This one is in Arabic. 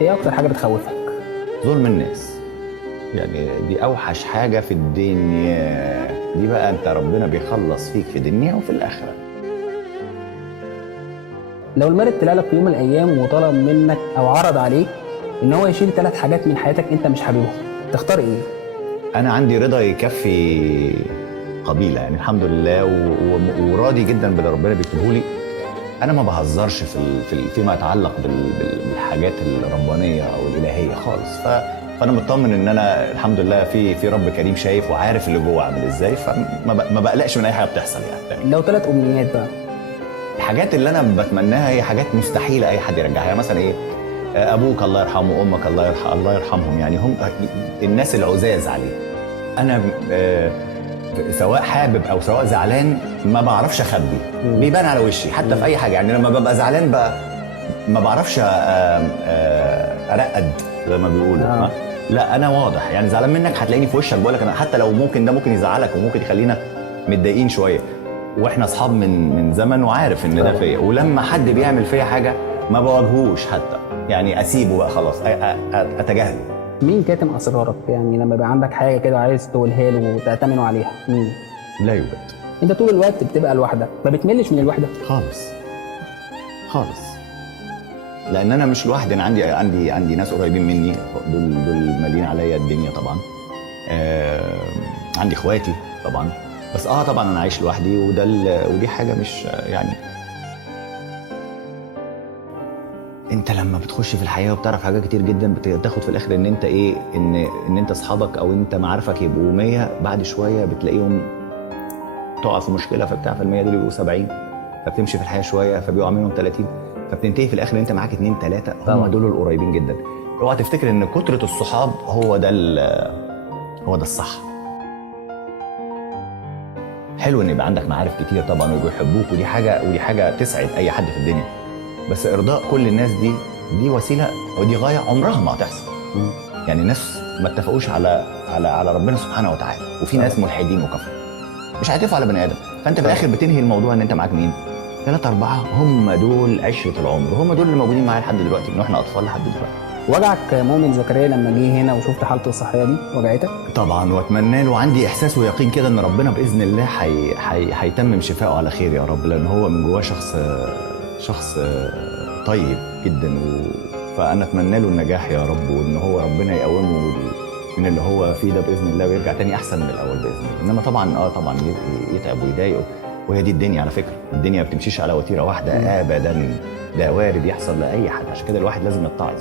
ايه اكتر حاجه بتخوفك؟ ظلم الناس. يعني دي اوحش حاجه في الدنيا دي، بقى انت ربنا بيخلص فيك في الدنيا وفي الاخره. لو المرض طلع لك في يوم من الايام وطلب منك او عرض عليك ان هو يشيل 3 حاجات من حياتك انت مش حاببهم، تختار ايه؟ انا عندي رضا يكفي قبيله، يعني الحمد لله وراضي جدا باللي ربنا بيكتبه لي. انا ما بهزرش فيما يتعلق بالحاجات الربانيه او الالهيه خالص. فانا مطمن ان انا الحمد لله في رب كريم شايف وعارف اللي جوه عامل ازاي، ما بقلقش من اي حاجه بتحصل يعني. لو 3 امنيات بقى. الحاجات اللي انا بتمناها هي حاجات مستحيل اي حد يرجعها، يعني مثلا ايه؟ ابوك الله يرحمه، امك الله يرحمهم، يعني هم الناس العزاز عليه. انا سواء حابب او سواء زعلان ما بعرفش اخبي، بيبان على وشي حتى في اي حاجه. يعني لما ببقى زعلان بقى ما بعرفش ارقد زي ما بيقولوا. لا انا واضح، يعني زعلان منك هتلاقيني في وشك بقول لك انا، حتى لو ممكن ده ممكن يزعلك وممكن يخلينا متضايقين شويه، واحنا اصحاب من زمن وعارف ان ده فيا. ولما حد بيعمل فيا حاجه ما بواجهوش حتى، يعني اسيبه بقى خلاص، اتجاهله. مين كاتم اسرارك؟ يعني لما يبقى عندك حاجه كده عايز تقولها له وتأتمنوا عليها، مين؟ لا يوجد. انت طول الوقت بتبقى لوحدك، ما بتملش من الوحده؟ خالص خالص. لان انا مش لوحدي، انا عندي ناس قريبين مني، دول مالين عليا الدنيا طبعا. عندي اخواتي طبعا، بس طبعا انا عايش لوحدي، ودي حاجه مش يعني. انت لما بتخش في الحياه وبتعرف حاجات كتير جدا بتاخد في الاخر ان انت ايه، ان انت اصحابك او انت معارفك يبقوا 100، بعد شويه بتلاقيهم تقع في مشكله فبتاع، فال100 دول يبقوا 70، فبتمشي في الحياه شويه فبيقع منهم 30، فبتنتهي في الاخر ان انت معاك 2 3 هم دول القريبين جدا. اوعى تفتكر ان كتره الصحاب هو ده الصح. حلو ان يبقى عندك معارف كتير طبعا وبيحبوك، ودي حاجه تسعد اي حد في الدنيا، بس ارضاء كل الناس دي وسيله ودي غايه عمرها ما هتحصل. يعني الناس ما اتفقوش على ربنا سبحانه وتعالى، وفي ناس ملحدين وكفر مش هيتفقوا على بني ادم. فانت في الاخر بتنهي الموضوع ان انت معاك مين؟ 3 4 هم دول عشره العمر، هم دول اللي موجودين معايا لحد دلوقتي من واحنا اطفال لحد دلوقتي. وجعك مؤمن زكريا لما جه هنا وشفت حالته الصحيه دي وجعتك؟ طبعا، واتمنى له، وعندي احساس ويقين كده ان ربنا باذن الله هيتمم شفائه على خير يا رب، لان هو من جواه شخص طيب جدا، فانا اتمنى له النجاح يا رب، وان هو ربنا يقومه من اللي هو فيه ده باذن الله ويرجع تاني احسن من الاول باذن الله. انما طبعا يتعب ويضايق، وهي دي الدنيا على فكره، الدنيا ما بتمشيش على وتيره واحده ابدا، ده وارد يحصل لاي حد، عشان كده الواحد لازم يتعظ.